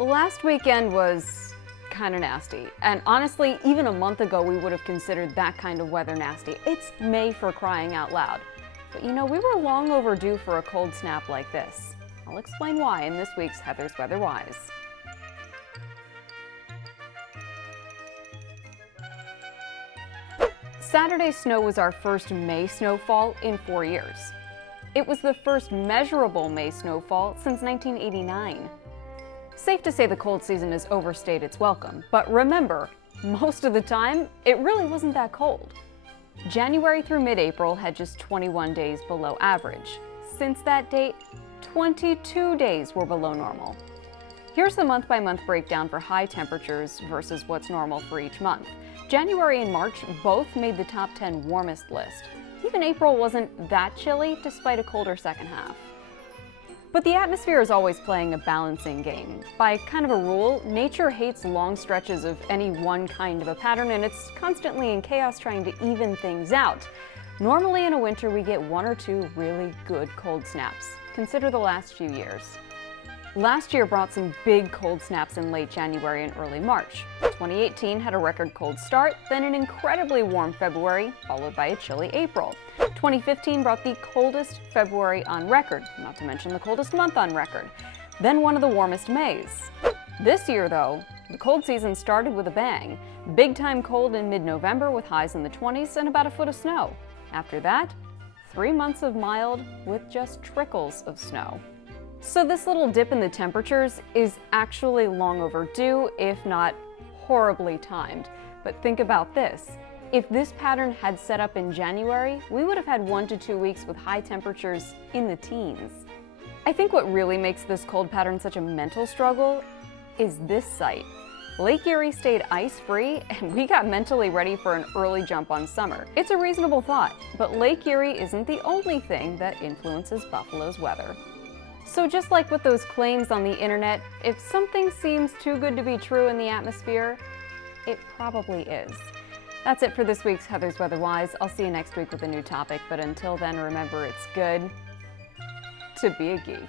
Last weekend was kind of nasty, and honestly, even a month ago we would have considered that kind of weather nasty. It's May, for crying out loud. But you know, we were long overdue for a cold snap like this. I'll explain why in this week's Heather's Weather Wise. Saturday's snow was our first May snowfall in 4 years. It was the first measurable May snowfall since 1989. Safe to say the cold season has overstayed its welcome, but remember, most of the time, it really wasn't that cold. January through mid-April had just 21 days below average. Since that date, 22 days were below normal. Here's the month-by-month breakdown for high temperatures versus what's normal for each month. January and March both made the top 10 warmest list. Even April wasn't that chilly, despite a colder second half. But the atmosphere is always playing a balancing game. By kind of a rule, nature hates long stretches of any one kind of a pattern, and it's constantly in chaos trying to even things out. Normally in a winter we get one or two really good cold snaps. Consider the last few years. Last year brought some big cold snaps in late January and early March. 2018 had a record cold start, then an incredibly warm February, followed by a chilly April. 2015 brought the coldest February on record, not to mention the coldest month on record, then one of the warmest Mays. This year, though, the cold season started with a bang. Big-time cold in mid-November with highs in the 20s and about a foot of snow. After that, 3 months of mild with just trickles of snow. So this little dip in the temperatures is actually long overdue, if not horribly timed. But think about this. If this pattern had set up in January, we would have had 1 to 2 weeks with high temperatures in the teens. I think what really makes this cold pattern such a mental struggle is this sight. Lake Erie stayed ice-free, and we got mentally ready for an early jump on summer. It's a reasonable thought, but Lake Erie isn't the only thing that influences Buffalo's weather. So just like with those claims on the internet, if something seems too good to be true in the atmosphere, it probably is. That's it for this week's Heather's Weather Wise. I'll see you next week with a new topic, but until then, remember it's good to be a geek.